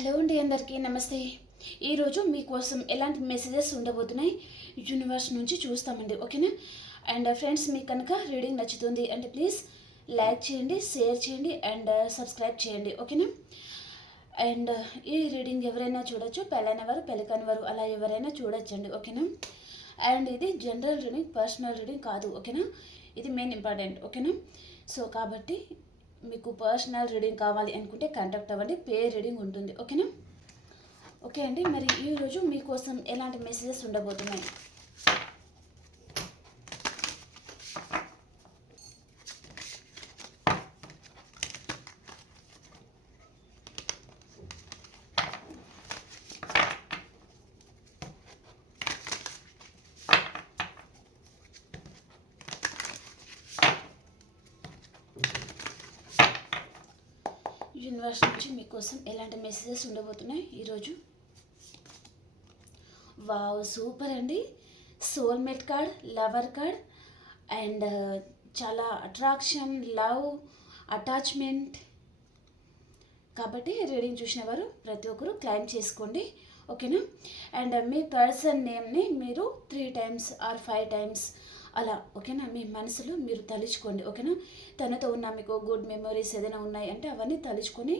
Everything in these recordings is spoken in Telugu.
హలో అండి అందరికీ నమస్తే. ఈరోజు మీకోసం ఎలాంటి మెసేజెస్ ఉండబోతున్నాయి యూనివర్స్ నుంచి చూస్తామండి ఓకేనా? అండ్ ఫ్రెండ్స్ మీకు కనుక రీడింగ్ నచ్చుతుంది అంటే ప్లీజ్ లైక్ చేయండి షేర్ చేయండి అండ్ సబ్స్క్రైబ్ చేయండి ఓకేనా? అండ్ ఈ రీడింగ్ ఎవరైనా చూడొచ్చు పెళ్ళైన వారు పెళ్ళికాని వారు అలా ఎవరైనా చూడొచ్చండి ఓకేనా? అండ్ ఇది జనరల్ రీడింగ్ పర్సనల్ రీడింగ్ కాదు ఓకేనా? ఇది మెయిన్ ఇంపార్టెంట్ ఓకేనా? సో కాబట్టి మీకు పర్సనల్ రీడింగ్ కావాలి అనుకుంటే కాంటాక్ట్ అవ్వండి పే రీడింగ్ ఉంటుంది. ఓకేనా ఓకే అండి మరి ఈరోజు మీకోసం ఎలాంటి మెసేజెస్ ఉండబోతున్నాయి? యూనివర్స్ నుంచి మీకోసం ఎలాంటి మెసేజెస్ ఉండబోతున్నాయి ఈరోజు? వావ్ సూపర్ అండి. Soulmate card lover card and చాలా అట్రాక్షన్ లవ్ అటాచ్మెంట్. కాబట్టి రీడింగ్ చూసిన వారు ప్రతి ఒక్కరు క్లైమ్ చేసుకోండి. ఓకేనా? అండ్ మీ పర్సన్ నేమ్ని మీరు three times or five times అలా ఓకేనా? మీ మనసులో మీరు తలుచుకోండి ఓకేనా? తనతో ఉన్న మీకు గుడ్ మెమరీస్ ఏదైనా ఉన్నాయి అంటే అవన్నీ తలుచుకొని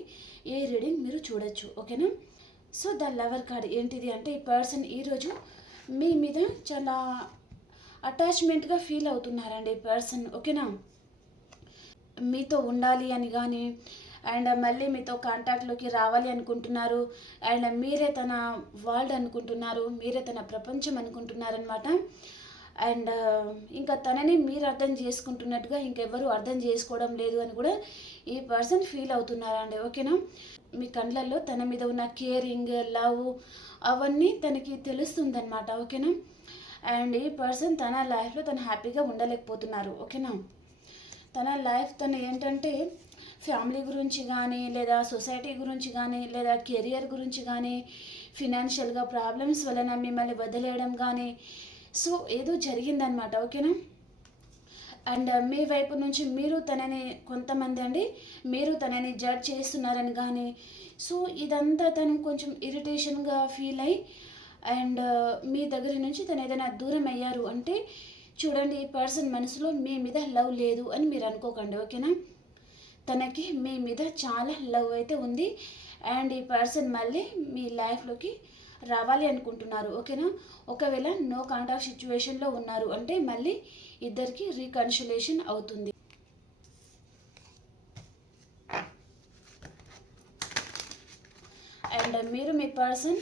ఏ రీడింగ్ మీరు చూడొచ్చు ఓకేనా? సో ద లవర్ కార్డ్ ఏంటిది అంటే ఈ పర్సన్ ఈరోజు మీ మీద చాలా అటాచ్మెంట్గా ఫీల్ అవుతున్నారండి ఈ పర్సన్ ఓకేనా? మీతో ఉండాలి అని కానీ అండ్ మళ్ళీ మీతో కాంటాక్ట్లోకి రావాలి అనుకుంటున్నారు అండ్ మీరే తన వరల్డ్ అనుకుంటున్నారు మీరే తన ప్రపంచం అనుకుంటున్నారనమాట అండ్ ఇంకా తనని మీరు అర్థం చేసుకుంటున్నట్టుగా ఇంకెవ్వరు అర్థం చేసుకోవడం లేదు అని కూడా ఈ పర్సన్ ఫీల్ అవుతున్నారండి ఓకేనా? మీ కళ్ళల్లో తన మీద ఉన్న కేరింగ్ లవ్ అవన్నీ తనకి తెలుస్తుందన్నమాట ఓకేనా? అండ్ ఈ పర్సన్ తన లైఫ్లో తను హ్యాపీగా ఉండలేకపోతున్నారు ఓకేనా? తన లైఫ్ తను ఏంటంటే ఫ్యామిలీ గురించి కానీ లేదా సొసైటీ గురించి కానీ లేదా కెరియర్ గురించి కానీ ఫినాన్షియల్గా ప్రాబ్లమ్స్ వలన మిమ్మల్ని వదిలేయడం కానీ సో ఏదో జరిగిందనమాట ఓకేనా? అండ్ మీ వైపు నుంచి మీరు తనని కొంతమంది అండి మీరు తనని జడ్జ్ చేస్తున్నారని కానీ సో ఇదంతా తను కొంచెం ఇరిటేషన్గా ఫీల్ అయ్యి అండ్ మీ దగ్గర నుంచి తను ఏదైనా దూరం అయ్యారు అంటే చూడండి ఈ పర్సన్ మనసులో మీ మీద లవ్ లేదు అని మీరు అనుకోకండి ఓకేనా? తనకి మీ మీద చాలా లవ్ అయితే ఉంది అండ్ ఈ పర్సన్ మళ్ళీ మీ లైఫ్లోకి రావాలి అనుకుంటున్నారు ఓకేనా? ఒకవేళ నో కాంటాక్ట్ సిచ్యువేషన్లో ఉన్నారు అంటే మళ్ళీ ఇద్దరికి రీకన్సిలేషన్ అవుతుంది. అండ్ మీరు మీ పర్సన్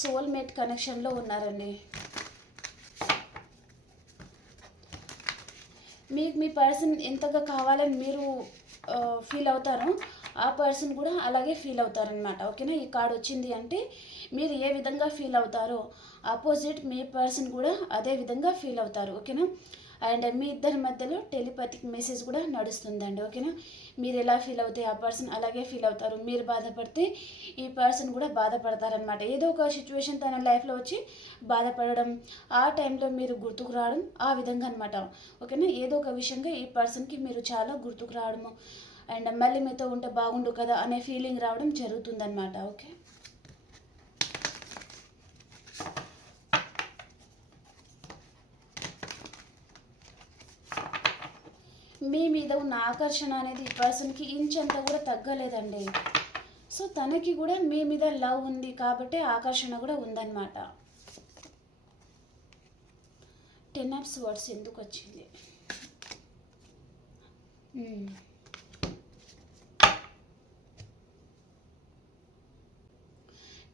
సోల్మేట్ కనెక్షన్లో ఉన్నారండి. మీకు మీ పర్సన్ ఎంతగా కావాలని మీరు uh, ఫీల్ అవుతారో ఆ పర్సన్ కూడా అలాగే ఫీల్ అవుతారనమాట ఓకేనా? ఈ కార్డ్ వచ్చింది అంటే మీరు ఏ విధంగా ఫీల్ అవుతారో ఆపోజిట్ మీ పర్సన్ కూడా అదే విధంగా ఫీల్ అవుతారు. ఓకేనా? అండ్ మీ ఇద్దరి మధ్యలో టెలిపతిక్ మెసేజ్ కూడా నడుస్తుందండి. ఓకేనా? మీరు ఎలా ఫీల్ అవుతే ఆ పర్సన్ అలాగే ఫీల్ అవుతారు. మీరు బాధపడితే ఈ పర్సన్ కూడా బాధపడతారనమాట ఏదో ఒక సిచ్యువేషన్ తన లైఫ్లో వచ్చి బాధపడడం ఆ టైంలో మీరు గుర్తుకు రావడం ఆ విధంగా అనమాట ఓకేనా? ఏదో ఒక విషయంగా ఈ పర్సన్కి మీరు చాలా గుర్తుకు రావడము అండ్ మళ్ళీ మీతో ఉంటే బాగుండు కదా అనే ఫీలింగ్ రావడం జరుగుతుందన్నమాట ఓకే? మీ మీద ఉన్న ఆకర్షణ అనేది ఈ పర్సన్కి ఇంచంత కూడా తగ్గలేదండి. సో తనకి కూడా మీ మీద లవ్ ఉంది కాబట్టి ఆకర్షణ కూడా ఉందన్నమాట. టెన్ ఆఫ్స్ వర్డ్స్ ఎందుకు వచ్చింది? Hmm.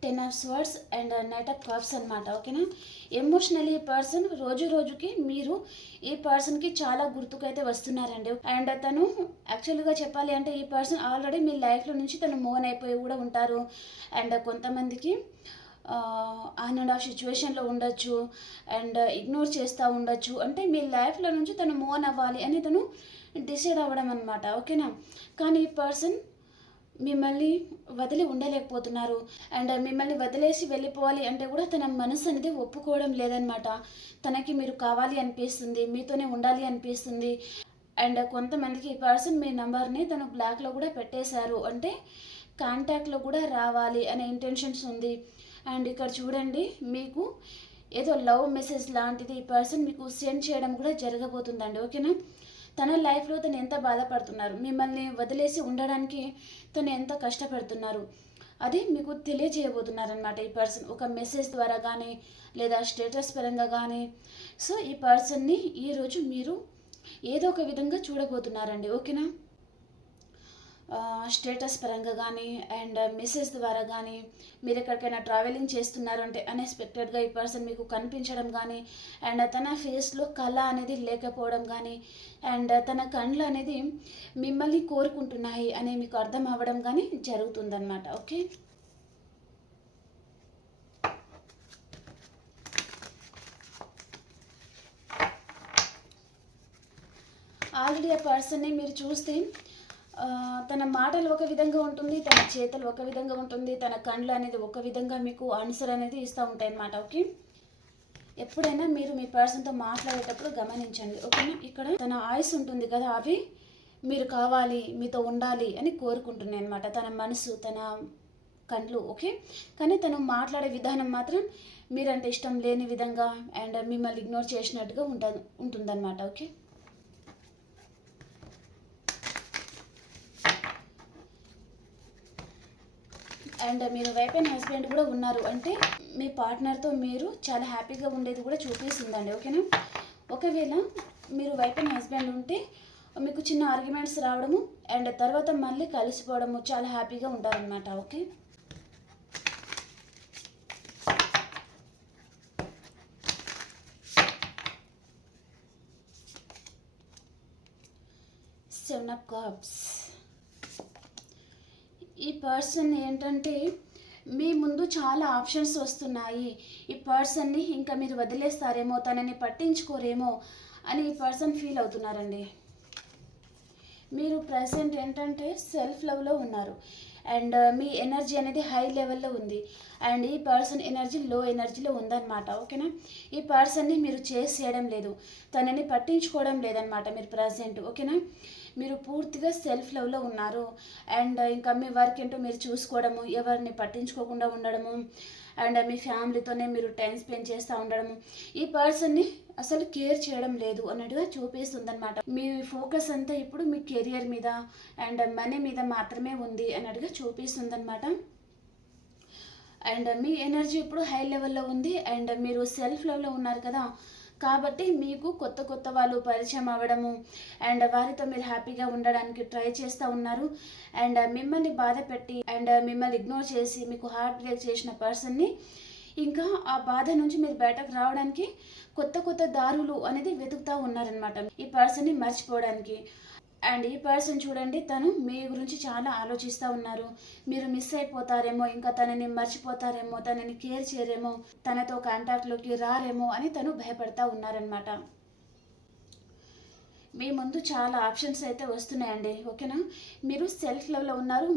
Ten of swords and knight of cups అనమాట ఓకేనా ఎమోషనలీ పర్సన్ రోజు రోజుకి మీరు ఈ పర్సన్కి చాలా గుర్తుకైతే వస్తున్నారండి. అండ్ తను యాక్చువల్గా చెప్పాలి అంటే ఈ పర్సన్ ఆల్రెడీ మీ లైఫ్లో నుంచి తను మోన్ అయిపోయి కూడా ఉంటారు. అండ్ కొంతమందికి ఆన్ అండ్ ఆఫ్ సిచ్యువేషన్లో ఉండొచ్చు. అండ్ ఇగ్నోర్ చేస్తూ ఉండొచ్చు. అంటే మీ లైఫ్లో నుంచి తను మోన్ అవ్వాలి అని తను డిసైడ్ అవ్వడం అనమాట ఓకేనా కానీ ఈ పర్సన్ మిమ్మల్ని వదిలి ఉండలేకపోతున్నారు. అండ్ మిమ్మల్ని వదిలేసి వెళ్ళిపోవాలి అంటే కూడా తన మనసు అనేది ఒప్పుకోవడం లేదనమాట తనకి మీరు కావాలి అనిపిస్తుంది మీతోనే ఉండాలి అనిపిస్తుంది. అండ్ కొంతమందికి ఈ పర్సన్ మీ నెంబర్ని తను బ్లాక్లో కూడా పెట్టేశారు. అంటే కాంటాక్ట్లో కూడా రావాలి అనే ఇంటెన్షన్స్ ఉంది. అండ్ ఇక్కడ చూడండి మీకు ఏదో లవ్ మెసేజ్ లాంటిది ఈ పర్సన్ మీకు సెండ్ చేయడం కూడా జరగబోతుందండి. ఓకేనా? తన లైఫ్లో తను ఎంత బాధపడుతున్నారు? మిమ్మల్ని వదిలేసి ఉండడానికి తను ఎంత కష్టపడుతున్నారు? అది మీకు తెలియజేయబోతున్నారనమాట ఈ పర్సన్. ఒక మెసేజ్ ద్వారా కానీ లేదా స్టేటస్ పరంగా కానీ. సో ఈ పర్సన్ని ఈరోజు మీరు ఏదో ఒక విధంగా చూడబోతున్నారండి. ఓకేనా? స్టేటస్ పరంగా కానీ అండ్ మెసేజ్ ద్వారా కానీ మీరు ఎక్కడికైనా ట్రావెలింగ్ చేస్తున్నారు అంటే అన్ఎక్స్పెక్టెడ్గా ఈ పర్సన్ మీకు కనిపించడం కానీ అండ్ uh, తన ఫేస్లో కళ అనేది లేకపోవడం కానీ అండ్ uh, తన కళ్ళు అనేది మిమ్మల్ని కోరుకుంటున్నాయి అని మీకు అర్థం అవ్వడం కానీ జరుగుతుందన్నమాట ఓకే? ఆల్రెడీ ఆ పర్సన్ని మీరు చూస్తే తన మాటలు ఒక విధంగా ఉంటుంది తన చేతలు ఒక విధంగా ఉంటుంది తన కండ్లు అనేది ఒక విధంగా మీకు ఆన్సర్ అనేది ఇస్తూ ఉంటాయి అన్నమాట ఓకే? ఎప్పుడైనా మీరు మీ పర్సన్తో మాట్లాడేటప్పుడు గమనించండి ఓకేనా? ఇక్కడ తన ఆయుస్ ఉంటుంది కదా అవి మీరు కావాలి మీతో ఉండాలి అని కోరుకుంటున్నాయి అనమాట తన మనసు తన కండ్లు ఓకే? కానీ తను మాట్లాడే విధానం మాత్రం మీరంటే ఇష్టం లేని విధంగా అండ్ మిమ్మల్ని ఇగ్నోర్ చేసినట్టుగా ఉంటుంది ఉంటుందన్నమాట ఓకే? అండ్ మీరు వైఫ్ అండ్ హస్బెండ్ కూడా ఉన్నారు. అంటే మీ పార్ట్నర్తో మీరు చాలా హ్యాపీగా ఉండేది కూడా చూపిస్తుందండి. ఓకేనా? ఒకవేళ మీరు వైఫ్ అండ్ హస్బెండ్ ఉంటే మీకు చిన్న ఆర్గ్యుమెంట్స్ రావడము అండ్ తర్వాత మళ్ళీ కలిసిపోవడము చాలా హ్యాపీగా ఉంటారనమాట okay? Seven of cups person ఏంటంటే మీ ముందు చాలా ఆప్షన్స్ వస్తున్నాయి. ఈ పర్సన్ని ఇంకా మీరు వదిలేస్తారేమో తనని పట్టించుకోరేమో అని ఈ పర్సన్ ఫీల్ అవుతున్నారండి. మీరు ప్రజెంట్ ఏంటంటే సెల్ఫ్ లవ్లో ఉన్నారు. అండ్ uh, మీ ఎనర్జీ అనేది హై లెవెల్లో ఉంది. అండ్ ఈ పర్సన్ ఎనర్జీ లో ఎనర్జీలో ఉందన్నమాట ఓకేనా? ఈ పర్సన్ని మీరు చేసి చేయడం లేదు. తనని పట్టించుకోవడం లేదనమాట మీరు ప్రజెంట్ ఓకేనా? మీరు పూర్తిగా సెల్ఫ్ లవ్లో ఉన్నారు. అండ్ ఇంకా మీ వర్క్ ఏంటో మీరు చూసుకోవడము ఎవరిని పట్టించుకోకుండా ఉండడము అండ్ మీ ఫ్యామిలీతోనే మీరు టైం స్పెండ్ చేస్తూ ఉండడము. ఈ పర్సన్ని అసలు కేర్ చేయడం లేదు అన్నట్టుగా చూపిస్తుంది అనమాట మీ ఫోకస్ అంతా ఇప్పుడు మీ కెరియర్ మీద అండ్ మనీ మీద మాత్రమే ఉంది అన్నట్టుగా చూపిస్తుంది అనమాట అండ్ మీ ఎనర్జీ ఇప్పుడు హై లెవెల్లో ఉంది. అండ్ మీరు సెల్ఫ్ లెవెల్లో ఉన్నారు కదా కాబట్టి మీకు కొత్త కొత్త వాళ్ళు పరిచయం అవ్వడము అండ్ వారితో మీరు హ్యాపీగా ఉండడానికి ట్రై చేస్తూ ఉన్నారు. అండ్ మిమ్మల్ని బాధ పెట్టి అండ్ మిమ్మల్ని ఇగ్నోర్ చేసి మీకు హార్ట్ బ్రేక్ చేసిన పర్సన్ని ఇంకా ఆ బాధ నుంచి మీరు బయటకు రావడానికి కొత్త కొత్త దారులు అనేది వెతుకుతూ ఉన్నారనమాట ఈ పర్సన్ని మర్చిపోవడానికి. అండ్ ఈ పర్సన్ చూడండి తను మీ గురించి చాలా ఆలోచిస్తూ ఉన్నారు. మీరు మిస్ అయిపోతారేమో ఇంకా తనని మర్చిపోతారేమో తనని కేర్ చేయరేమో తనతో కాంటాక్ట్లోకి రారేమో అని తను భయపడతా ఉన్నారనమాట మీ ముందు చాలా ఆప్షన్స్ అయితే వస్తున్నాయండి ఓకేనా? మీరు సెల్ఫ్ లవ్లో ఉన్నారు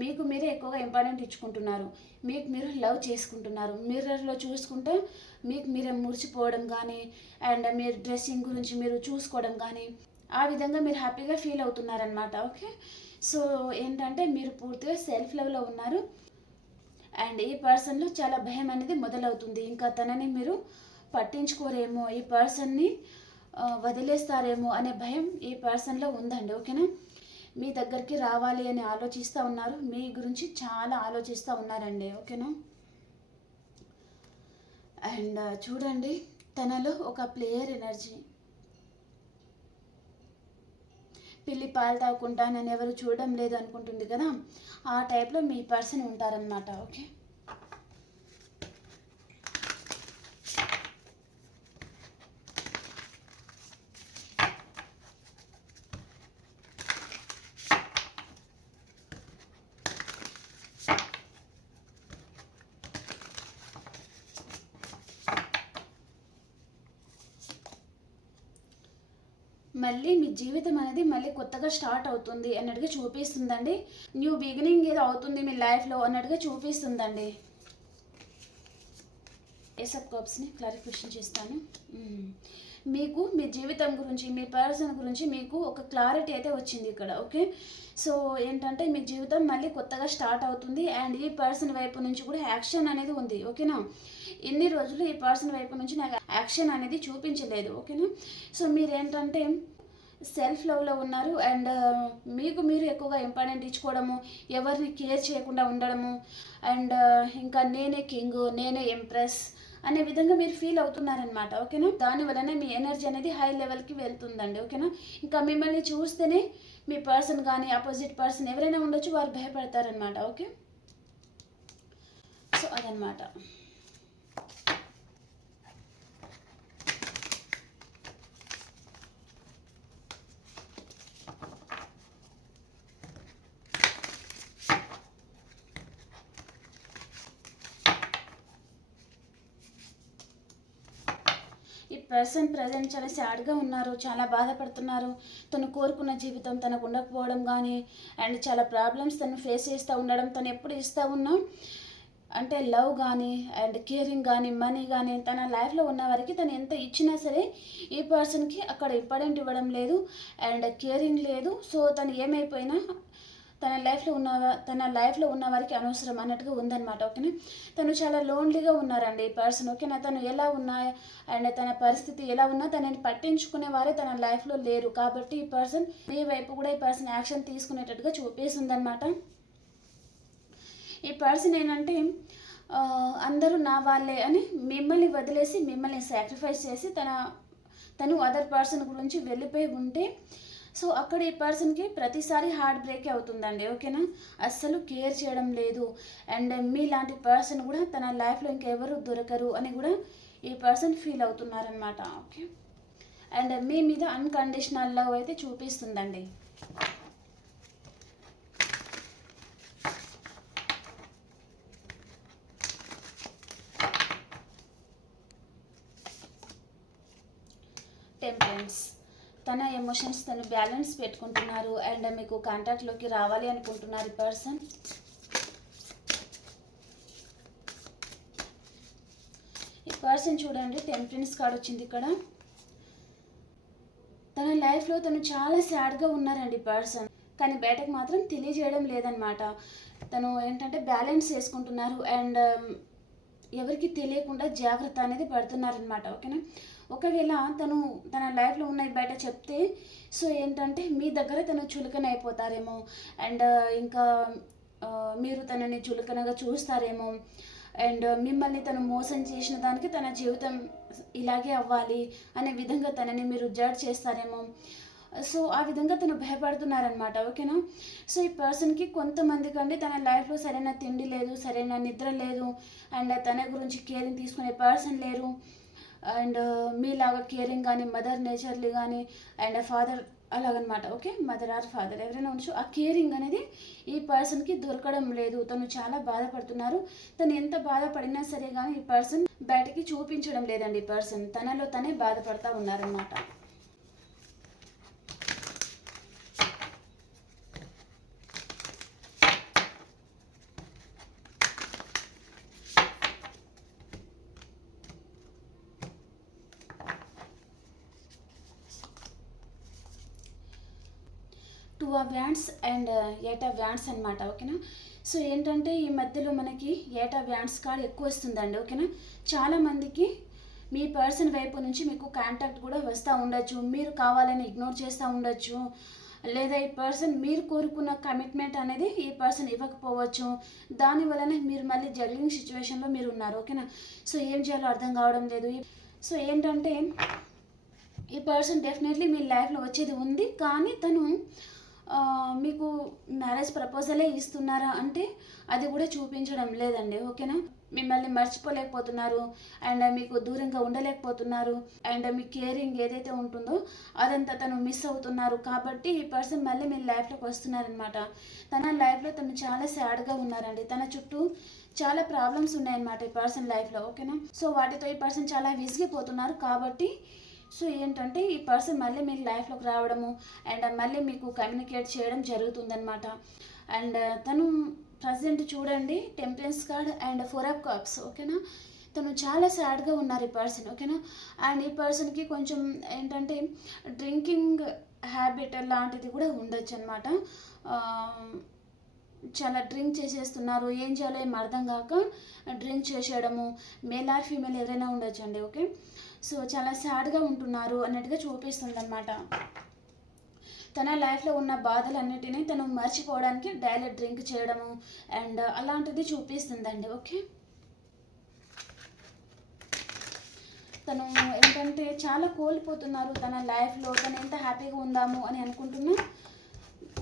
మీకు మీరే ఎక్కువగా ఇంపార్టెంట్ ఇచ్చుకుంటున్నారు. మీకు మీరు లవ్ చేసుకుంటున్నారు. మిర్రర్లో చూసుకుంటే మీకు మీరే మురిచిపోవడం కానీ అండ్ మీరు డ్రెస్సింగ్ గురించి మీరు చూసుకోవడం కానీ ఆ విధంగా మీరు హ్యాపీగా ఫీల్ అవుతున్నారనమాట ఓకే? సో ఏంటంటే మీరు పూర్తిగా సెల్ఫ్ లవ్లో ఉన్నారు. అండ్ ఈ పర్సన్లో చాలా భయం అనేది మొదలవుతుంది. ఇంకా తనని మీరు పట్టించుకోరేమో ఈ పర్సన్ని వదిలేస్తారేమో అనే భయం ఈ పర్సన్లో ఉందండి ఓకేనా? మీ దగ్గరికి రావాలి అని ఆలోచిస్తూ ఉన్నారు. మీ గురించి చాలా ఆలోచిస్తూ ఉన్నారండి ఓకేనా? అండ్ చూడండి తనలో ఒక ప్లేయర్ ఎనర్జీ. పిల్లి పాలు తాగుకుంటా నన్ను ఎవరు చూడడం లేదు అనుకుంటుంది కదా? ఆ టైప్లో మీ పర్సన్ ఉంటారనమాట ఓకే మళ్ళీ మీ జీవితం అనేది మళ్ళీ కొత్తగా స్టార్ట్ అవుతుంది అన్నట్టుగా చూపిస్తుందండి. న్యూ బిగినింగ్ ఏదో అవుతుంది మీ లైఫ్లో అన్నట్టుగా చూపిస్తుందండి. ఏసప్ కాప్స్ని క్లారిఫికేషన్ చేస్తాను. మీకు మీ జీవితం గురించి మీ పర్సన్ గురించి మీకు ఒక క్లారిటీ అయితే వచ్చింది ఇక్కడ ఓకే? సో ఏంటంటే మీ జీవితం మళ్ళీ కొత్తగా స్టార్ట్ అవుతుంది అండ్ ఈ పర్సన్ వైపు నుంచి కూడా యాక్షన్ అనేది ఉంది ఓకేనా? ఇన్ని రోజులు ఈ పర్సన్ వైపు నుంచి నాకు యాక్షన్ అనేది చూపించలేదు ఓకేనా? సో మీరేంటంటే సెల్ఫ్ లవ్లో ఉన్నారు అండ్ uh, మీకు మీరు ఎక్కువగా ఇంపార్టెంట్ ఇచ్చుకోవడము ఎవరిని కేర్ చేయకుండా ఉండడము అండ్ uh, ఇంకా నేనే కింగ్ నేనే ఎంప్రెస్ అనే విధంగా మీరు ఫీల్ అవుతున్నారనమాట ఓకేనా దాని వలన మీ ఎనర్జీ అనేది హై లెవెల్కి వెళ్తుందండి ఓకేనా ఇంకా మిమ్మల్ని చూస్తేనే మీ పర్సన్ కానీ ఆపోజిట్ పర్సన్ ఎవరైనా ఉండొచ్చు వారు భయపడతారనమాట ఓకే సో అదనమాట ఈ పర్సన్ ప్రజెంట్ చాలా సాడ్గా ఉన్నారు చాలా బాధపడుతున్నారు. తను కోరుకున్న జీవితం తనకు ఉండకపోవడం కానీ అండ్ చాలా ప్రాబ్లమ్స్ తను ఫేస్ చేస్తూ ఉండడం తను ఎప్పుడు ఇస్తూ ఉన్నా అంటే లవ్ కానీ అండ్ కేరింగ్ కానీ మనీ కానీ తన లైఫ్లో ఉన్న వారికి తను ఎంత ఇచ్చినా సరే ఈ పర్సన్కి అక్కడ ఇంపార్టెంట్ ఇవ్వడం లేదు అండ్ కేరింగ్ లేదు. సో తను ఏమైపోయినా తన లైఫ్లో ఉన్న తన లైఫ్లో ఉన్న వారికి అనవసరం అన్నట్టుగా ఉందన్నమాట ఓకేనా? తను చాలా లోన్లీగా ఉన్నారండి ఈ పర్సన్ ఓకేనా? తను ఎలా ఉన్నా అండ్ తన పరిస్థితి ఎలా ఉన్నా తనని పట్టించుకునే వారే తన లైఫ్లో లేరు కాబట్టి ఈ పర్సన్ మీ వైపు కూడా ఈ పర్సన్ యాక్షన్ తీసుకునేటట్టుగా చూపిస్తుందన్నమాట ఈ పర్సన్ ఏంటంటే అందరూ నా వాళ్ళే అని మిమ్మల్ని వదిలేసి మిమ్మల్ని సాక్రిఫైస్ చేసి తన తను అదర్ పర్సన్ గురించి వెళ్ళిపోయి ఉంటే సో అక్కడ ఈ పర్సన్కి ప్రతిసారి హార్ట్ బ్రేక్ అవుతుందండి ఓకేనా? అస్సలు కేర్ చేయడం లేదు. అండ్ మీలాంటి పర్సన్ కూడా తన లైఫ్లో ఇంకెవరు దొరకరు అని కూడా ఈ పర్సన్ ఫీల్ అవుతున్నారనమాట ఓకే? అండ్ మీ మీద అన్కండిషనల్ లవ్ అయితే చూపిస్తుందండి టెంపరెన్స్ తన ఎమోషన్స్ తను బ్యాలెన్స్ పెట్టుకుంటున్నారు అండ్ మీకు కాంటాక్ట్లోకి రావాలి అనుకుంటున్నారు ఈ పర్సన్ ఈ పర్సన్ చూడండి టెంపరెన్స్ కార్డ్ వచ్చింది ఇక్కడ. తన లైఫ్లో తను చాలా సాడ్గా ఉన్నారండి పర్సన్ కానీ బయటకు మాత్రం తెలియజేయడం లేదనమాట తను ఏంటంటే బ్యాలెన్స్ చేసుకుంటున్నారు అండ్ um, ఎవరికి తెలియకుండా జాగ్రత్త అనేది పడుతున్నారనమాట ఓకేనా? ఒకవేళ తను తన లైఫ్లో ఉన్నది బయట చెప్తే సో ఏంటంటే మీ దగ్గర తను చులకన అయిపోతారేమో. అండ్ ఇంకా మీరు తనని చులకనగా చూస్తారేమో. అండ్ మిమ్మల్ని తను మోసం చేసిన దానికి తన జీవితం ఇలాగే అవ్వాలి అనే విధంగా తనని మీరు జడ్జ్ చేస్తారేమో. సో ఆ విధంగా తను భయపడుతున్నారనమాట ఓకేనా? సో ఈ పర్సన్కి కొంతమంది కంటే తన లైఫ్లో సరైన తిండి లేదు సరైన నిద్ర లేదు. అండ్ తన గురించి కేరింగ్ తీసుకునే పర్సన్ లేరు. అండ్ మీలాగా కేరింగ్ కానీ మదర్ నేచర్లీ కానీ అండ్ ఫాదర్ అలాగనమాట ఓకే? మదర్ ఆర్ ఫాదర్ ఎవరైనా ఉండొచ్చు. ఆ కేరింగ్ అనేది ఈ పర్సన్కి దొరకడం లేదు. తను చాలా బాధపడుతున్నారు. తను ఎంత బాధపడినా సరే కానీ ఈ పర్సన్ బయటకి చూపించడం లేదండి ఈ పర్సన్. తనలో తనే బాధపడతా ఉన్నారనమాట. Two wands and eight wands అనమాట ఓకేనా? సో ఏంటంటే ఈ మధ్యలో మనకి ఏటా వ్యాండ్స్ కార్డ్ ఎక్కువ వస్తుందండి ఓకేనా? చాలామందికి మీ పర్సన్ వైపు నుంచి మీకు కాంటాక్ట్ కూడా వస్తూ ఉండొచ్చు మీరు కావాలని ఇగ్నోర్ చేస్తూ ఉండొచ్చు లేదా ఈ పర్సన్ మీరు కోరుకున్న కమిట్మెంట్ అనేది ఈ పర్సన్ ఇవ్వకపోవచ్చు దాని వలన మీరు మళ్ళీ జగ్లింగ్ సిచ్యువేషన్లో మీరు ఉన్నారు ఓకేనా? సో ఏం చేయాలో అర్థం కావడం లేదు. సో ఏంటంటే ఈ పర్సన్ డెఫినెట్లీ మీ లైఫ్లో వచ్చేది ఉంది కానీ తను మీకు మ్యారేజ్ ప్రపోజలే ఇస్తున్నారా అంటే అది కూడా చూపించడం లేదండి ఓకేనా? మిమ్మల్ని మర్చిపోలేకపోతున్నారు అండ్ మీకు దూరంగా ఉండలేకపోతున్నారు అండ్ మీ కేరింగ్ ఏదైతే ఉంటుందో అదంతా తను మిస్ అవుతున్నారు కాబట్టి ఈ పర్సన్ మళ్ళీ మీ లైఫ్లోకి వస్తున్నారనమాట. తన లైఫ్లో తను చాలా సాడ్గా ఉన్నారండి. తన చుట్టూ చాలా ప్రాబ్లమ్స్ ఉన్నాయన్నమాట ఈ పర్సన్ లైఫ్లో ఓకేనా? సో వాటితో ఈ పర్సన్ చాలా విసిగిపోతున్నారు కాబట్టి సో ఏంటంటే ఈ పర్సన్ మళ్ళీ మీ లైఫ్లోకి రావడము అండ్ మళ్ళీ మీకు కమ్యూనికేట్ చేయడం జరుగుతుందనమాట అండ్ తను ప్రజెంట్ చూడండి temperance card and four of cups ఓకేనా? తను చాలా సాడ్గా ఉన్నారు ఈ పర్సన్ ఓకేనా? అండ్ ఈ పర్సన్కి కొంచెం ఏంటంటే డ్రింకింగ్ హ్యాబిట్ లాంటిది కూడా ఉండొచ్చు అనమాట చాలా డ్రింక్ చేసేస్తున్నారు. ఏం చేయాలో ఏం అర్థం కాక డ్రింక్ చేసేయడము. మేల్ ఆర్ ఫీమేల్ ఎవరైనా ఉండొచ్చండి ఓకే? సో చాలా సాడ్గా ఉంటున్నారు అన్నట్టుగా చూపిస్తుంది అనమాట తన లైఫ్లో ఉన్న బాధలన్నిటినీ తను మర్చిపోవడానికి డైలీ డ్రింక్ చేయడము అండ్ అలాంటిది చూపిస్తుందండి ఓకే? తను ఏంటంటే చాలా కోల్పోతున్నారు తన లైఫ్లో. తను ఎంత హ్యాపీగా ఉందాము అని అనుకుంటున్నా.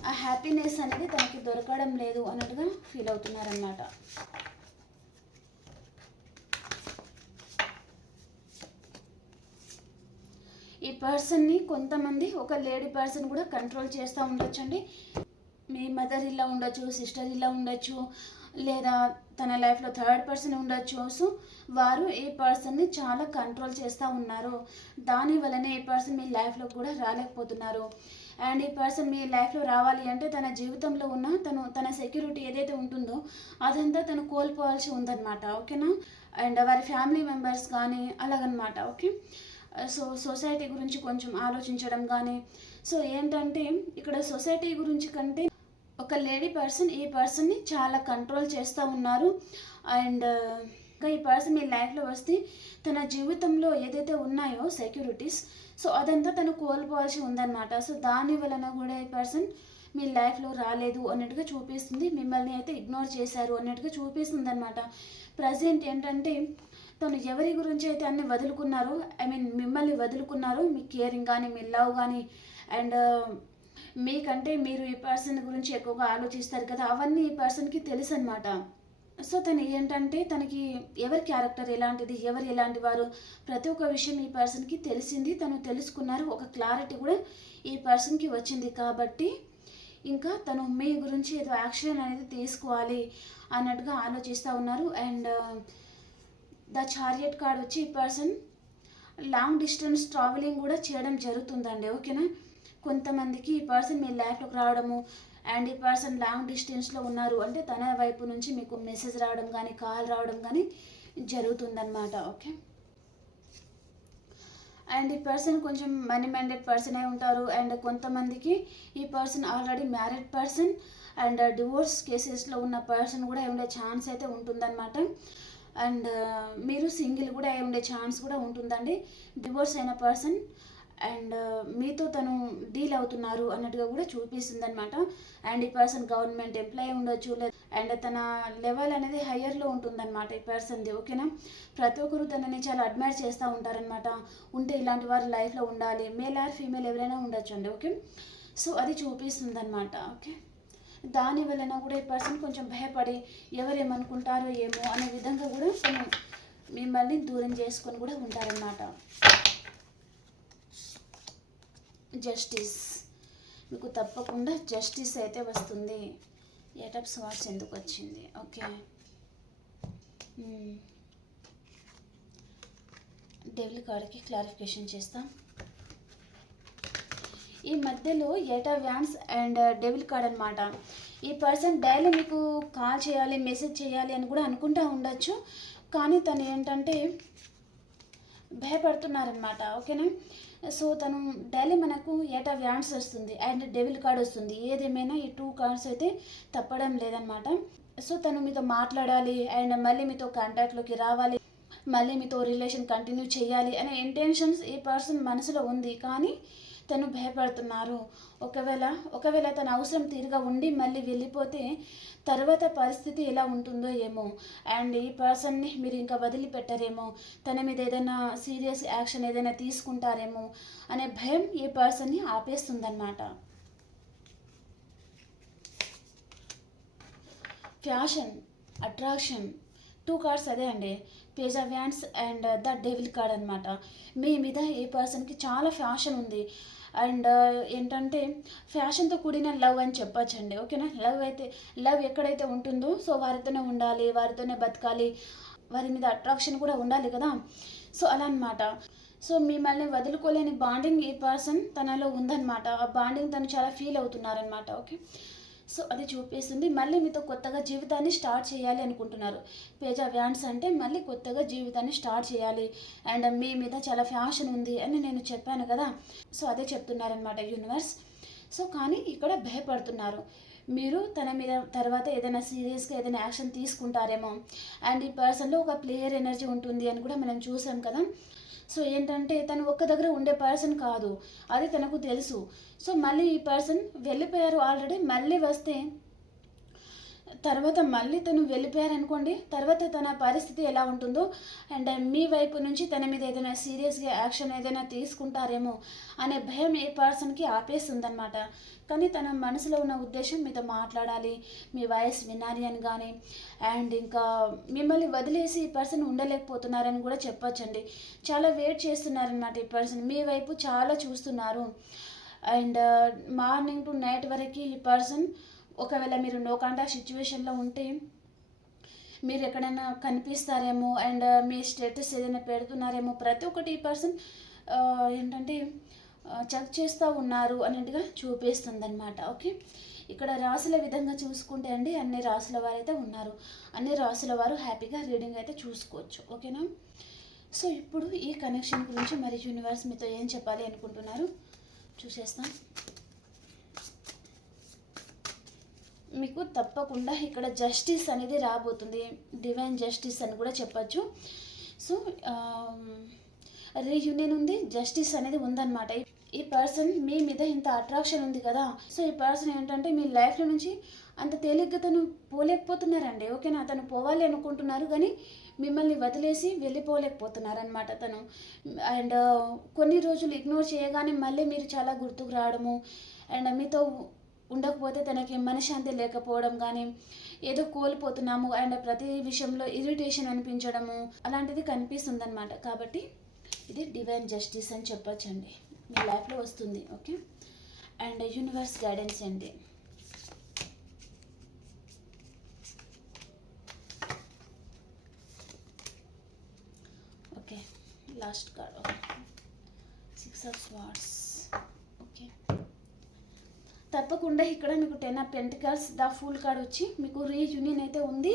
ఆ హ్యాపీనెస్ అనేది తనకి దొరకడం లేదు అన్నట్టుగా ఫీల్ అవుతున్నారన్నమాట. ఈ పర్సన్ని కొంతమంది ఒక లేడీ పర్సన్ కూడా కంట్రోల్ చేస్తూ ఉండొచ్చండి. మీ మదర్ ఇలా ఉండొచ్చు సిస్టర్ ఇలా ఉండొచ్చు లేదా తన లైఫ్లో థర్డ్ పర్సన్ ఉండొచ్చు. సో వారు ఈ పర్సన్ని చాలా కంట్రోల్ చేస్తూ ఉన్నారు. దాని వలనే ఈ పర్సన్ మీ లైఫ్లో కూడా రాలేకపోతున్నారు. అండ్ ఈ పర్సన్ మీ లైఫ్లో రావాలి అంటే తన జీవితంలో ఉన్న తను తన సెక్యూరిటీ ఏదైతే ఉంటుందో అదంతా తను కోల్పోవాల్సి ఉందన్నమాట. ఓకేనా? అండ్ వారి ఫ్యామిలీ మెంబర్స్ కానీ అలాగనమాట. ఓకే? సో సొసైటీ గురించి కొంచెం ఆలోచించడం కానీ సో ఏంటంటే ఇక్కడ సొసైటీ గురించి కంటే ఒక లేడీ పర్సన్ ఈ పర్సన్ని చాలా కంట్రోల్ చేస్తూ ఉన్నారు. అండ్ ఇంకా ఈ పర్సన్ మీ లైఫ్లో వస్తే తన జీవితంలో ఏదైతే ఉన్నాయో సెక్యూరిటీస్ సో అదంతా తను కోల్పోవాల్సి ఉందన్నమాట. సో దాని వలన కూడా ఈ పర్సన్ మీ లైఫ్లో రాలేదు అన్నట్టుగా చూపిస్తుంది. మిమ్మల్ని అయితే ఇగ్నోర్ చేశారు అన్నట్టుగా చూపిస్తుంది అనమాట ప్రజెంట్ ఏంటంటే తను ఎవరి గురించి అయితే అన్ని వదులుకున్నారో ఐ మీన్ మిమ్మల్ని వదులుకున్నారో మీ కేరింగ్ కానీ మీ లవ్ కానీ అండ్ మీకంటే మీరు ఈ పర్సన్ గురించి ఎక్కువగా ఆలోచిస్తారు కదా అవన్నీ ఈ పర్సన్కి తెలుసు అనమాట సో తను ఏంటంటే తనకి ఎవరి క్యారెక్టర్ ఎలాంటిది ఎవరు ఎలాంటి వారు ప్రతి ఒక్క విషయం ఈ పర్సన్కి తెలిసింది. తను తెలుసుకున్నారు ఒక క్లారిటీ కూడా ఈ పర్సన్కి వచ్చింది. కాబట్టి ఇంకా తను మీ గురించి ఏదో యాక్షన్ అనేది తీసుకోవాలి అన్నట్టుగా ఆలోచిస్తూ ఉన్నారు. అండ్ ద చారియట్ కార్డ్ వచ్చి ఈ పర్సన్ లాంగ్ డిస్టెన్స్ ట్రావెలింగ్ కూడా చేయడం జరుగుతుందండి. ఓకేనా? కొంతమందికి ఈ పర్సన్ మీ లైఫ్లోకి రావడము అండ్ ఈ పర్సన్ లాంగ్ డిస్టెన్స్లో ఉన్నారు అంటే తన వైపు నుంచి మీకు మెసేజ్ రావడం కానీ కాల్ రావడం కానీ జరుగుతుందన్నమాట ఓకే అండ్ ఈ పర్సన్ కొంచెం మనీ మైండెడ్ పర్సన్ అయి ఉంటారు అండ్ కొంతమందికి ఈ person already married person and divorce కేసెస్లో ఉన్న పర్సన్ కూడా ఉండే ఛాన్స్ అయితే ఉంటుందన్నమాట. అండ్ uh, మీరు సింగిల్ కూడా ఉండే ఛాన్స్ కూడా ఉంటుందండి. డివోర్స్ అయిన పర్సన్ అండ్ మీతో తను డీల్ అవుతున్నారు అన్నట్టుగా కూడా చూపిస్తుంది అనమాట అండ్ ఈ పర్సన్ గవర్నమెంట్ ఎంప్లాయీ ఉండొచ్చు అండ్ తన లెవెల్ అనేది హయ్యర్లో ఉంటుందన్నమాట ఈ పర్సన్ది ఓకేనా? ప్రతి ఒక్కరు తనని చాలా అడ్మైర్ చేస్తూ ఉంటారనమాట ఉంటే ఇలాంటి వారి లైఫ్లో ఉండాలి మేల్ ఆర్ ఫీమేల్ ఎవరైనా ఉండొచ్చు అండి ఓకే? సో అది చూపిస్తుంది అనమాట ఓకే? దాని వలన కూడా ఈ పర్సన్ కొంచెం భయపడి ఎవరేమనుకుంటారో ఏమో అనే విధంగా కూడా మిమ్మల్ని దూరం చేసుకొని కూడా ఉంటారనమాట జస్టిస్. మీకు తప్పకుండా జస్టిస్ అయితే వస్తుంది. ఎటప్ స్వార్ట్స్ ఎందుకు వచ్చింది? ఓకే. డెవిల్ కార్డ్కి క్లారిఫికేషన్ చేస్తాం. ఈ మధ్యలో ఏటా వ్యాన్స్ అండ్ డెవిల్ కార్డ్ అనమాట ఈ పర్సన్ డైలీ మీకు కాల్ చేయాలి మెసేజ్ చేయాలి అని కూడా అనుకుంటా ఉండొచ్చు. కానీ తను ఏంటంటే భయపడుతున్నారనమాట ఓకేనా? సో తను డైలీ మనకు ఏటా వ్యాన్స్ వస్తుంది అండ్ డెవిల్ కార్డ్ వస్తుంది. ఏదేమైనా ఈ టూ కార్డ్స్ అయితే తప్పడం లేదనమాట సో తను మీతో మాట్లాడాలి అండ్ మళ్ళీ మీతో కాంటాక్ట్లోకి రావాలి. మళ్ళీ మీతో రిలేషన్ కంటిన్యూ చేయాలి అనే ఇంటెన్షన్స్ ఈ పర్సన్ మనసులో ఉంది. కానీ తను భయపడుతున్నారు. ఒకవేళ ఒకవేళ తన అవసరం తీరుగా ఉండి మళ్ళీ వెళ్ళిపోతే తర్వాత పరిస్థితి ఎలా ఉంటుందో ఏమో. అండ్ ఈ పర్సన్ని మీరు ఇంకా వదిలిపెట్టరేమో. తన మీద ఏదైనా సీరియస్ యాక్షన్ ఏదైనా తీసుకుంటారేమో అనే భయం ఈ పర్సన్ని ఆపేస్తుందన్నమాట. ఫ్యాషన్ అట్రాక్షన్ టూ కార్డ్స్ అదే అండి. Page of wands and the devil card అనమాట మీ మీద ఏ పర్సన్కి చాలా ఫ్యాషన్ ఉంది. అండ్ ఏంటంటే ఫ్యాషన్తో కూడిన లవ్ అని చెప్పచ్చండి. ఓకేనా? లవ్ అయితే లవ్ ఎక్కడైతే ఉంటుందో సో వారితోనే ఉండాలి వారితోనే బతకాలి వారి మీద అట్రాక్షన్ కూడా ఉండాలి కదా? సో అలా అనమాట సో మిమ్మల్ని వదులుకోలేని బాండింగ్ ఈ పర్సన్ తనలో ఉందన్నమాట. ఆ బాండింగ్ తను చాలా ఫీల్ అవుతున్నారనమాట ఓకే? సో అది చూపిస్తుంది. మళ్ళీ మీతో కొత్తగా జీవితాన్ని స్టార్ట్ చేయాలి అనుకుంటున్నారు. పేజా హ్యాండ్స్ అంటే మళ్ళీ కొత్తగా జీవితాన్ని స్టార్ట్ చేయాలి. అండ్ మీ మీద చాలా ఫ్యాషన్ ఉంది అని నేను చెప్పాను కదా. సో అదే చెప్తున్నారనమాట యూనివర్స్. సో కానీ ఇక్కడ భయపడుతున్నారు. మీరు తన మీద తర్వాత ఏదైనా సీరియస్గా ఏదైనా యాక్షన్ తీసుకుంటారేమో. అండ్ ఈ పర్సన్లో ఒక ప్లేయర్ ఎనర్జీ ఉంటుంది అని కూడా మనం చూసాం కదా. సో ఏంటంటే తను ఒక్క దగ్గర ఉండే పర్సన్ కాదు. అది తనకు తెలుసు. సో మళ్ళీ ఈ పర్సన్ వెళ్ళిపోయారు ఆల్రెడీ మళ్ళీ వస్తే తర్వాత మళ్ళీ తను వెళ్ళిపోయారనుకోండి తర్వాత తన పరిస్థితి ఎలా ఉంటుందో అండ్ మీ వైపు నుంచి తన మీద ఏదైనా సీరియస్గా యాక్షన్ ఏదైనా తీసుకుంటారేమో అనే భయం ఏ పర్సన్కి ఆపేస్తుందన్నమాట. కానీ తన మనసులో ఉన్న ఉద్దేశం మీతో మాట్లాడాలి మీ వాయిస్ వినాలి అని కానీ అండ్ ఇంకా మిమ్మల్ని వదిలేసి ఈ పర్సన్ ఉండలేకపోతున్నారని కూడా చెప్పొచ్చండి. చాలా వెయిట్ చేస్తున్నారనమాట ఈ పర్సన్ మీ వైపు చాలా చూస్తున్నారు. అండ్ మార్నింగ్ టు నైట్ వరకు ఈ పర్సన్ ఒకవేళ మీరు నో కాంటాక్ట్ సిచ్యువేషన్లో ఉంటే మీరు ఎక్కడైనా కనిపిస్తారేమో అండ్ uh, మీ స్టేటస్ ఏదైనా పెడుతున్నారేమో ప్రతి ఒక్కటి ఈ పర్సన్ uh, ఏంటంటే uh, చెక్ చేస్తూ ఉన్నారు అన్నట్టుగా చూపిస్తుంది అనమాట ఓకే ఇక్కడ రాసుల విధంగా చూసుకుంటే అండి అన్ని రాసుల వారు అయితే ఉన్నారు. అన్ని రాసుల వారు హ్యాపీగా రీడింగ్ అయితే చూసుకోవచ్చు ఓకేనా సో ఇప్పుడు ఈ కనెక్షన్ గురించి మరి యూనివర్స్ మీతో ఏం చెప్పాలి అనుకుంటున్నారు? చూసేస్తాం. మీకు తప్పకుండా ఇక్కడ జస్టిస్ అనేది రాబోతుంది. డివైన్ జస్టిస్ అని కూడా చెప్పచ్చు. సో రీయూనియన్ um, ఉంది జస్టిస్ అనేది ఉందన్నమాట. ఈ పర్సన్ మీ మీద ఇంత అట్రాక్షన్ ఉంది కదా. సో ఈ పర్సన్ ఏంటంటే మీ లైఫ్లో నుంచి అంత తేలిగ్గా తను పోలేకపోతున్నారండి. ఓకేనా అతను పోవాలి అనుకుంటున్నారు కానీ మిమ్మల్ని వదిలేసి వెళ్ళిపోలేకపోతున్నారు అనమాట తను అండ్ uh, కొన్ని రోజులు ఇగ్నోర్ చేయగానే మళ్ళీ మీరు చాలా గుర్తుకు రావడము. అండ్ మీతో ఉండకపోతే తనకి మనశ్శాంతి లేకపోవడం కానీ ఏదో కోల్పోతున్నాము అండ్ ప్రతి విషయంలో ఇరిటేషన్ అనిపించడము అలాంటిది కనిపిస్తుంది అనమాట కాబట్టి ఇది డివైన్ జస్టిస్ అని చెప్పచ్చండి. మీ లైఫ్లో వస్తుంది ఓకే? అండ్ యూనివర్స్ గైడెన్స్ అండి. Okay last card okay. Six of swords తప్పకుండా ఇక్కడ మీకు ten of pentacles the full card వచ్చి మీకు రీయూనియన్ అయితే ఉంది.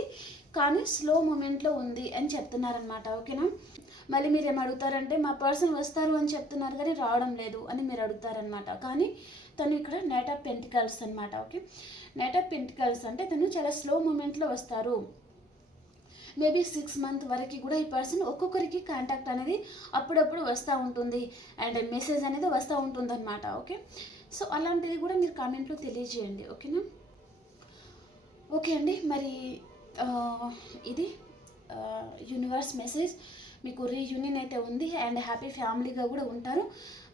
కానీ స్లో మూమెంట్లో ఉంది అని చెప్తున్నారనమాట ఓకేనా? మళ్ళీ మీరు ఏం అడుగుతారంటే మా పర్సన్ వస్తారు అని చెప్తున్నారు కానీ రావడం లేదు అని మీరు అడుగుతారనమాట కానీ తను ఇక్కడ నైట్ ఆఫ్ పెంటికల్స్ అనమాట ఓకే? నైట్ ఆఫ్ పెంటికల్స్ అంటే తను చాలా స్లో మూమెంట్లో వస్తారు. మేబీ సిక్స్ మంత్ వరకు కూడా ఈ పర్సన్ ఒక్కొక్కరికి కాంటాక్ట్ అనేది అప్పుడప్పుడు వస్తూ ఉంటుంది. అండ్ మెసేజ్ అనేది వస్తూ ఉంటుంది అనమాట ఓకే? సో అలాంటిది కూడా మీరు కామెంట్లో తెలియజేయండి ఓకేనా? ఓకే అండి మరి ఇది యూనివర్స్ మెసేజ్ మీకు రీయూనియన్ అయితే ఉంది అండ్ హ్యాపీ ఫ్యామిలీగా కూడా ఉంటారు.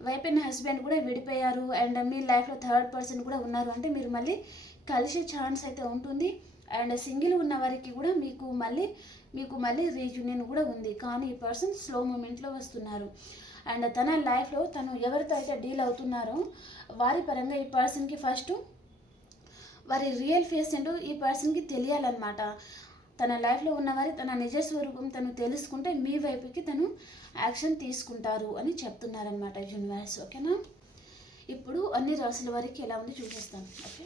వైఫ్ అండ్ హస్బెండ్ కూడా విడిపోయారు అండ్ మీ లైఫ్లో థర్డ్ పర్సన్ కూడా ఉన్నారు. అంటే మీరు మళ్ళీ కలిసే ఛాన్స్ అయితే ఉంటుంది. అండ్ సింగిల్ ఉన్న వారికి కూడా మీకు మళ్ళీ మీకు మళ్ళీ రీయూనియన్ కూడా ఉంది. కానీ ఈ పర్సన్ స్లో మూమెంట్లో వస్తున్నారు. అండ్ తన లైఫ్లో తను ఎవరితో అయితే డీల్ అవుతున్నారో వారి పరంగా ఈ పర్సన్కి ఫస్ట్ వారి రియల్ ఫేస్ ఏంటో ఈ పర్సన్కి తెలియాలన్నమాట. తన లైఫ్లో ఉన్నవారి తన నిజ స్వరూపం తను తెలుసుకుంటే మీ వైపుకి తను యాక్షన్ తీసుకుంటారు అని చెప్తున్నారనమాట యూనివర్స్ ఓకేనా ఇప్పుడు అన్ని రాసుల వారికి ఎలా ఉంది చూపిస్తాను ఓకే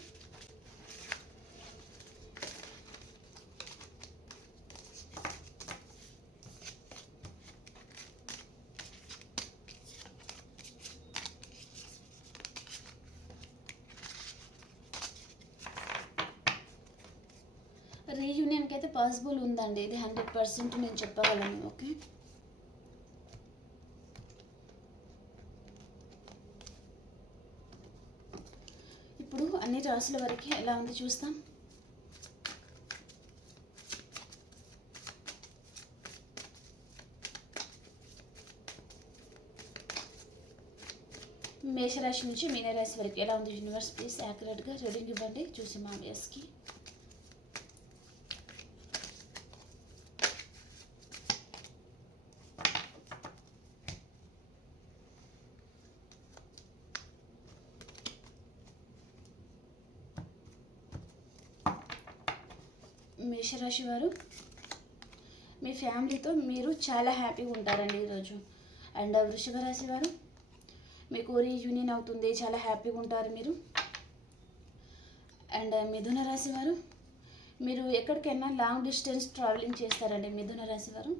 రీయూనియన్కి అయితే పాసిబుల్ ఇది హండ్రెడ్ పర్సెంట్ నేను చెప్పగలను ఓకే? ఇప్పుడు అన్ని రాసుల వరకు ఎలా ఉంది చూస్తాం. మేషరాశి నుంచి మీనరాశి వరకు ఎలా ఉంది యూనివర్స్ ప్లీజ్ యాక్యురేట్గా రీడింగ్ ఇవ్వండి చూసి మా ఎస్కి మేషరాశి వారు మీ ఫ్యామిలీతో మీరు చాలా హ్యాపీగా ఉంటారండి ఈరోజు. అండ్ వృషభ రాశి వారు మీకు యూనియన్ అవుతుంది చాలా హ్యాపీగా ఉంటారు మీరు. అండ్ మిథున రాశి వారు మీరు ఎక్కడికైనా లాంగ్ డిస్టెన్స్ ట్రావెలింగ్ చేస్తారండి మిథున రాశి వారు.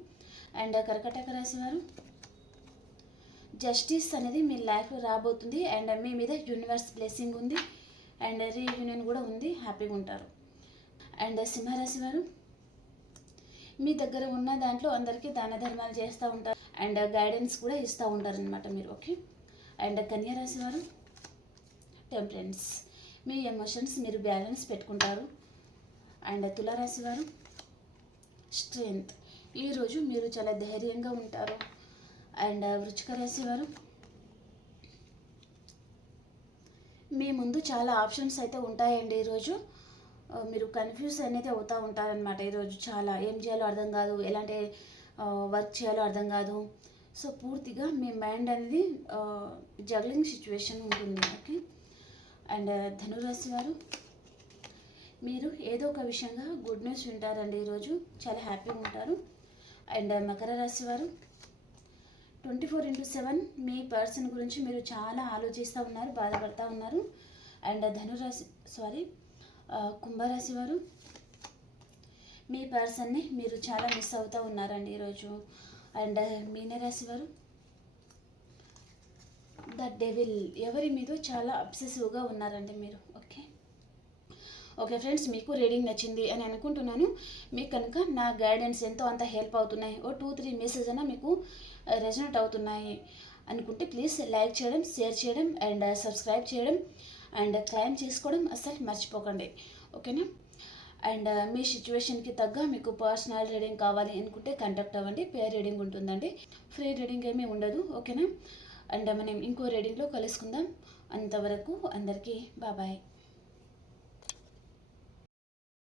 అండ్ కర్కటక రాశి వారు జస్టిస్ అనేది మీ లైఫ్లో రాబోతుంది. అండ్ మీ మీద యూనివర్స్ బ్లెస్సింగ్ ఉంది. అండ్ రీయూనియన్ కూడా ఉంది. హ్యాపీగా ఉంటారు. అండ్ సింహరాశి వారు మీ దగ్గర ఉన్న దాంట్లో అందరికీ దాన ధర్మాలు చేస్తూ ఉంటారు. అండ్ గైడెన్స్ కూడా ఇస్తూ ఉంటారు అనమాట మీరు ఓకే? అండ్ కన్యారాశి వారు టెంపరెన్స్ మీ ఎమోషన్స్ మీరు బ్యాలెన్స్ పెట్టుకుంటారు. అండ్ తులారాశి వారు స్ట్రెంగ్త్ ఈరోజు మీరు చాలా ధైర్యంగా ఉంటారు. అండ్ వృచ్చిక రాశి వారు మీ ముందు చాలా ఆప్షన్స్ అయితే ఉంటాయండి ఈరోజు మీరు కన్ఫ్యూజ్ అనేది అవుతూ ఉంటారనమాట ఈరోజు చాలా. ఏం చేయాలో అర్థం కాదు ఎలాంటి వర్క్ చేయాలో అర్థం కాదు. సో పూర్తిగా మీ మైండ్ అనేది జగ్లింగ్ సిచ్యువేషన్ ఉంటుంది ఓకే అండ్ ధనురాశి వారు మీరు ఏదో ఒక విషయంగా గుడ్ న్యూస్ వింటారండి ఈరోజు చాలా హ్యాపీగా ఉంటారు. అండ్ మకర రాశి వారు ట్వంటీ ఫోర్ ఇంటూ సెవెన్ మీ పర్సన్ గురించి మీరు చాలా ఆలోచిస్తూ ఉన్నారు బాధపడుతూ ఉన్నారు. అండ్ ధనురాశి సారీ కుంభరాశి వారు మీ పర్సన్ని మీరు చాలా మిస్ అవుతూ ఉన్నారండి ఈరోజు. అండ్ మీనరాశి వారు ద డెవిల్ ఎవరి మీద చాలా అబ్సెసివ్గా ఉన్నారండి మీరు ఓకే? ఓకే ఫ్రెండ్స్ మీకు రీడింగ్ నచ్చింది అని అనుకుంటున్నాను. మీకు కనుక నా గైడెన్స్ ఎంతో అంత హెల్ప్ అవుతున్నాయి. ఓ టూ త్రీ మెసేజ్ అయినా మీకు రెజనెట్ అవుతున్నాయి అనుకుంటే ప్లీజ్ లైక్ చేయడం షేర్ చేయడం అండ్ సబ్స్క్రైబ్ చేయడం. అండ్ క్లైమ్ చేసుకోవడం అస్సలు మర్చిపోకండి ఓకేనా? అండ్ uh, మీ సిచ్యువేషన్కి తగ్గ మీకు పర్సనల్ రీడింగ్ కావాలి అనుకుంటే కాంటాక్ట్ అవ్వండి పేర్ రీడింగ్ ఉంటుందండి. ఫ్రీ రీడింగ్ ఏమీ ఉండదు ఓకేనా? అండ్ మనం ఇంకో రీడింగ్లో కలుసుకుందాం. అంతవరకు అందరికీ బాబాయ్